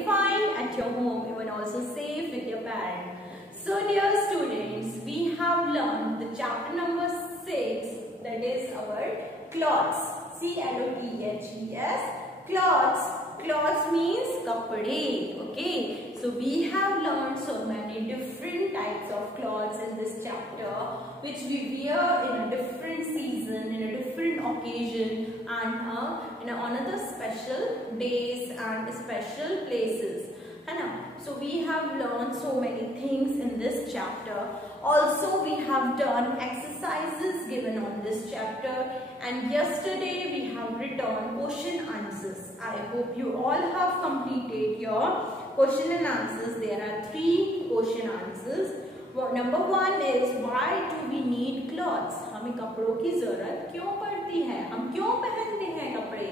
very fine at your home, even also safe with your parents. So dear students, we have learned the chapter number 6, that is our clothes. C-L-O-T-H-E-S, clothes. Clothes means kapde. Okay, so we have learned so many different types of clothes in this chapter, which we wear in a different season, in a different occasion, and in another special days and special places. So we have learned so many things in this chapter. Also we have done exercises given on this chapter, and yesterday we have written question answers. I hope you all have completed your question and answers. There are 3 question answers. Number 1 is, why do we need clothes? हमें कपड़ों की जरूरत क्यों पड़ती है? हम क्यों पहनते हैं कपड़े?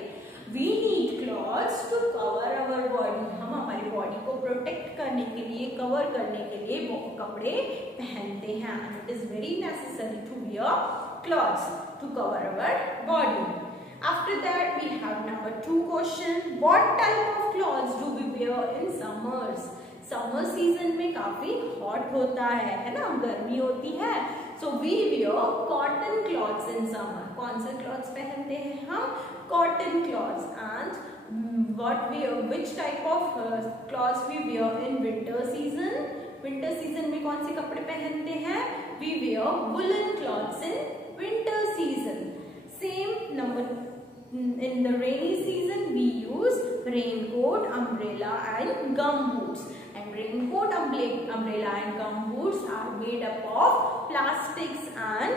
We need clothes to cover our body. हम हमारी बॉडी को प्रोटेक्ट करने के लिए, कवर करने के लिए वो कपड़े पहनते हैं. And it is very necessary to wear clothes to cover our body. After that we have number 2 question. What type of clothes do we wear in summers? Summer season में काफी हॉट होता है ना, गर्मी होती है. So we wear cotton clothes in summer. कौन से क्लॉथ्स पहनते हैं हम? Cotton clothes. And which type of clothes we wear in winter season? Winter season में कौन से कपड़े पहनते हैं? We wear woollen clothes in winter season. Same number in the rainy season we use raincoat, umbrella and gum boots. And raincoat, umbrella and gum boots are made up of plastics and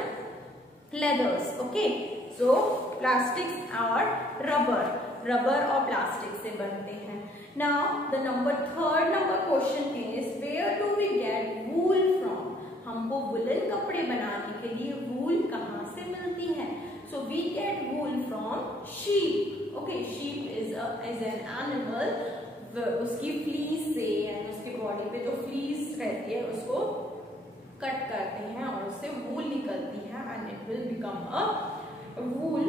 leathers. Okay, so plastics are rubber और plastic से बनते हैं. Now the third number question is, where do we get wool from? हमको woollen कपड़े बनाने के लिए वूल कहाँ से मिलती है? So we get wool from sheep. Okay, sheep is an animal. उसकी fleece से यानी उसके बॉडी पे जो fleece रहती है उसको कट करते हैं और उससे wool निकलती है, and it will become a wool.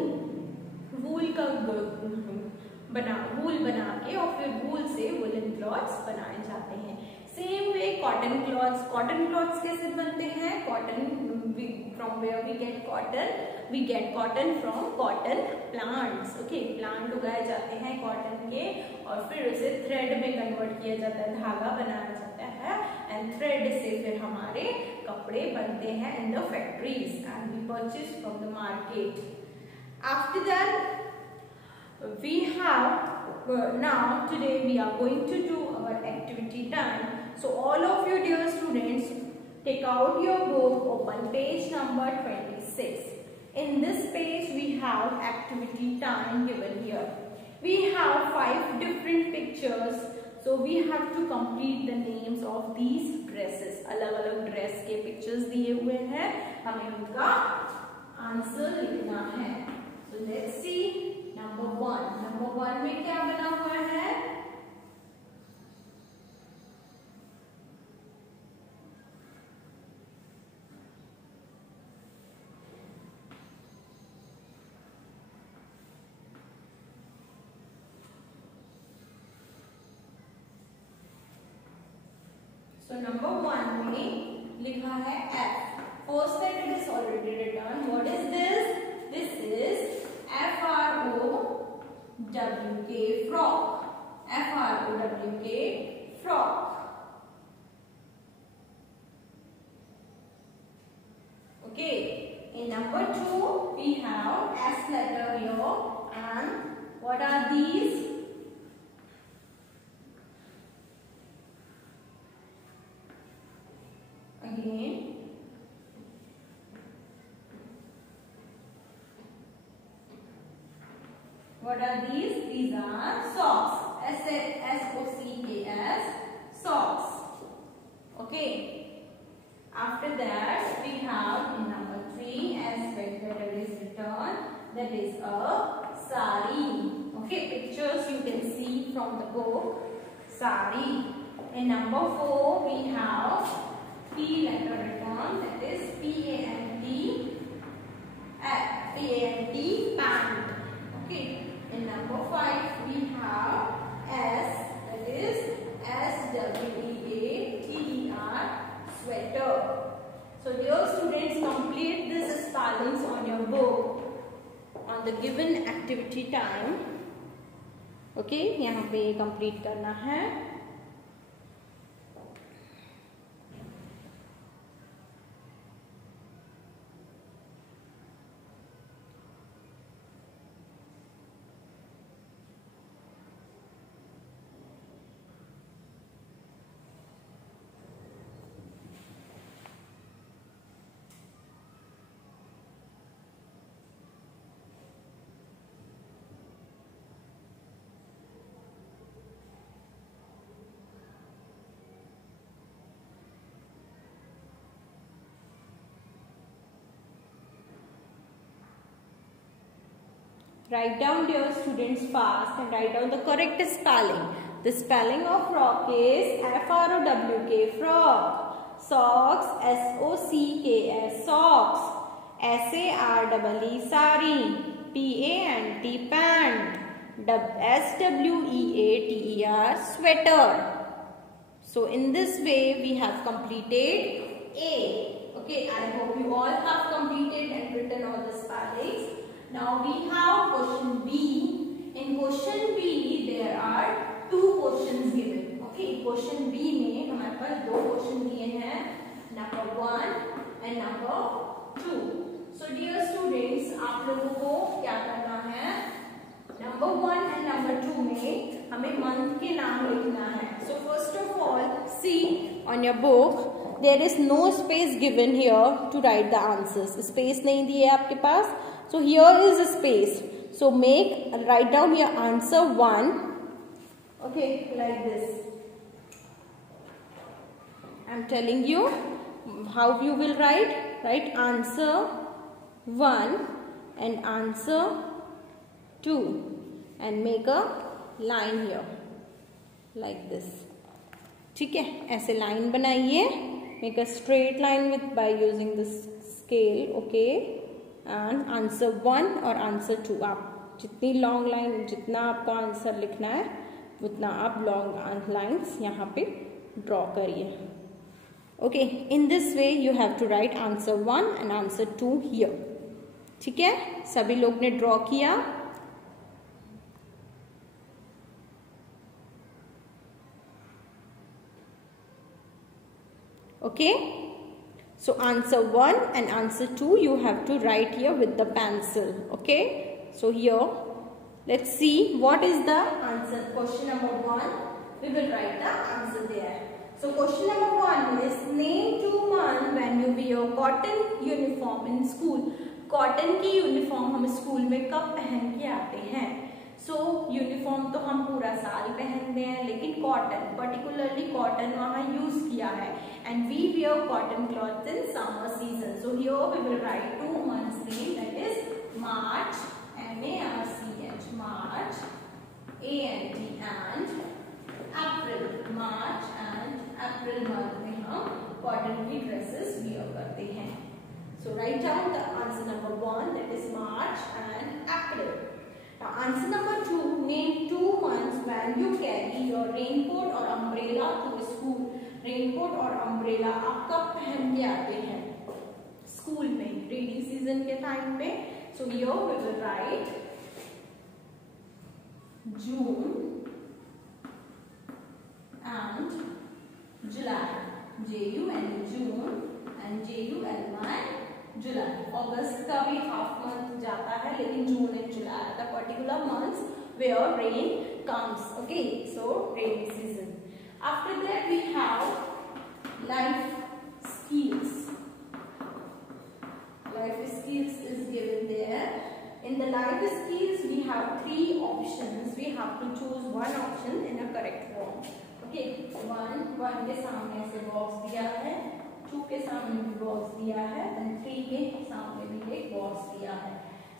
wool बना के और फिर wool से woolen cloths बनाए जाते हैं. सेम वे कॉटन क्लॉथ्स कैसे बनते हैं? Cotton from where we get cotton? We get cotton from cotton plants. Okay, plant उगाए जाते हैं कॉटन के और फिर उसे थ्रेड में कन्वर्ट किया जाता है, धागा बनाया जाता है, एंड थ्रेड से फिर हमारे कपड़े बनते हैं in the factories and we purchase from the market. After that we have now today we are going to do our activity time. So all of you dear students, take out your book, open page number 26. In this page we have activity time given here. We have 5 different pictures, so we have to complete the names of these dresses. अलग-अलग dress के pictures दिए हुए हैं, हमें उनका answer लिखना है. So let's see number 1. Number 1 में क्या बना हुआ है? So number 1 में लिखा है F. First that it is already written. What is this? This is F-R-O-W-K, frock. F-R-O-W-K, frock. Okay. In number 2 we have S letter here, and what are these? Again, what are these? These are socks. S-O-C-K-S, socks. Okay. After that we have in number 3, as letter is written, that is a sari. Okay, pictures you can see from the book, sari. In number 4 we have P letter written, that is P-A-N-T, pant. Okay. In number 5 we have S, that is the given activity time. Okay, यहाँ पे ये complete करना है। Write down, dear students, fast and write down the correct spelling. The spelling of frog is F-R-O-W-K, frog. Socks, S-O-C-K-S, socks. S-A-R-E-E, sari. P-A-N-T, pant. S-W-E-A-T-E-R, sweater. So in this way we have completed A. Okay, I hope you all have completed and written all the spellings. Now we have question B. In question B there are two questions given. Okay, question B में हमारे पास दो question दिए हैं, number 1 and number 2. So dear students, आप लोगों को क्या करना है, number 1 and number 2 में हमें मंथ के नाम लिखना है. So first of all, see on your book, there is no space given here to write the answers. Space नहीं दी है आपके पास. So here is a space. So write down your answer 1. Okay, like this. I'm telling you how you will write. Write answer 1 and answer 2 and make a line here like this. ठीक है, ऐसे line बनाइए. Make a straight line by using this scale. Okay. And answer 1 और answer 2, आप जितनी long line, जितना आपको answer लिखना है उतना आप लॉन्ग लाइन्स यहाँ पे ड्रॉ करिए. Okay, in this way you have to write answer 1 and answer 2 here. ठीक है, सभी लोग ने ड्रॉ किया. Okay, so answer 1 and answer 2 you have to write here with the pencil. Okay, so here let's see what is the answer. Question number 1, we will write the answer there. So question number 1 is name 2 months when you wear cotton uniform in school. Cotton की uniform हम school में कब पहन के आते हैं. सो uniform तो हम पूरा साल पहनते हैं, लेकिन कॉटन, पर्टिकुलरली कॉटन वहाँ यूज किया है. And we wear cotton cloth in summer season. So here we will write 2 months name, that is March, M-A-R-C-H, March, A-N-T, and April. March and April month में हम cotton की dresses wear करते हैं. So write down the answer number 1, that is March and April. Now answer number 2, name 2 months when you carry your raincoat or umbrella to school. Raincoat और umbrella आप कब पहन के आते हैं स्कूल में, रेनी सीजन के टाइम पे. So here we will write June and July. J-U-N, June, and J-U-L-Y, July. अगस्त का भी हाफ मंथ जाता है, लेकिन June and July the particular months where rain comes. Okay, so rainy season. After that we have life skills. Life skills is given there. In the life skills we have 3 options. We have to choose one option in a correct form. Okay, 1 के सामने ऐसे box दिया है, 2 के सामने भी box दिया है, and 3 के सामने भी एक बॉक्स दिया है.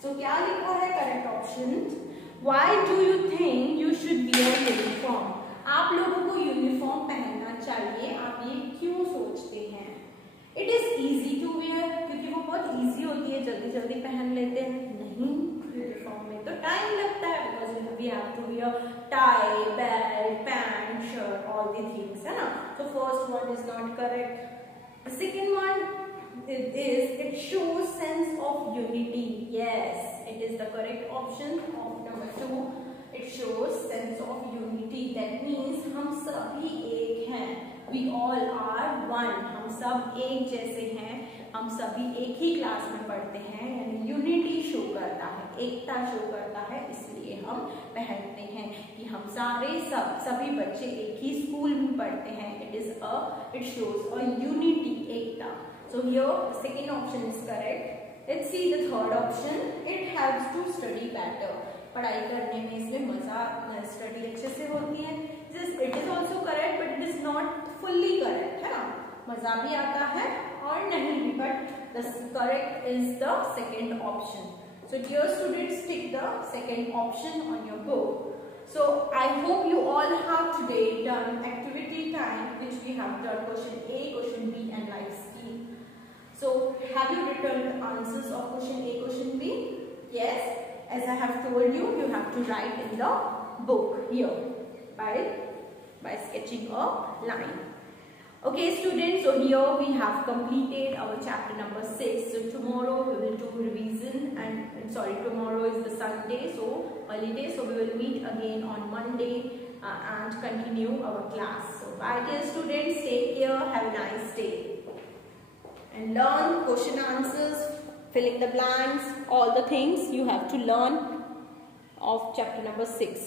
So क्या लिखा है correct option? Why do you think you should wear uniform? आप लोगों को यूनिफॉर्म पहनना चाहिए, आप ये क्यों सोचते हैं? It is easy to wear, क्योंकि वो बहुत easy होती है, जल्दी जल्दी पहन लेते हैं. नहीं, यूनिफॉर्म में तो टाइम लगता है, because we have to wear tie, belt, pant, shirt, all the things, है ना. So first one is not correct. The second one is it shows sense of unity. Yes, it is the correct option of number 2. It shows sense of unity. That means हम सभी एक हैं. We all are one. हम सब एक जैसे हैं. हम सभी एक ही क्लास में पढ़ते हैं. यानी यूनिटी शो करता है, एकता शो करता है. इसलिए हम पहनते हैं कि हम सभी बच्चे एक ही स्कूल में पढ़ते हैं. It shows a unity, Ekta. So here second option is correct. Let's see the third option. It helps to study better. पढ़ाई करने में इसमें मजा, स्टडी अच्छे से होती है. It is also correct, but it is not fully correct, है ना. मजा भी आता है और नहीं भी, but the correct is the second option. So dear students, tick the second option on your book. So I hope you all have today done activity time, which we have done question A, question B, and life skill. So have you written the answers of question A, question B? Yes. As I have told you, you have to write in the book here by sketching a line. Okay students, so here we have completed our chapter number 6. So tomorrow we will do revision, and tomorrow is the Sunday, so holiday, so we will meet again on Monday and continue our class. So bye dear students, take care, have a nice day, and learn question answers, filling the blanks, all the things you have to learn of chapter number 6.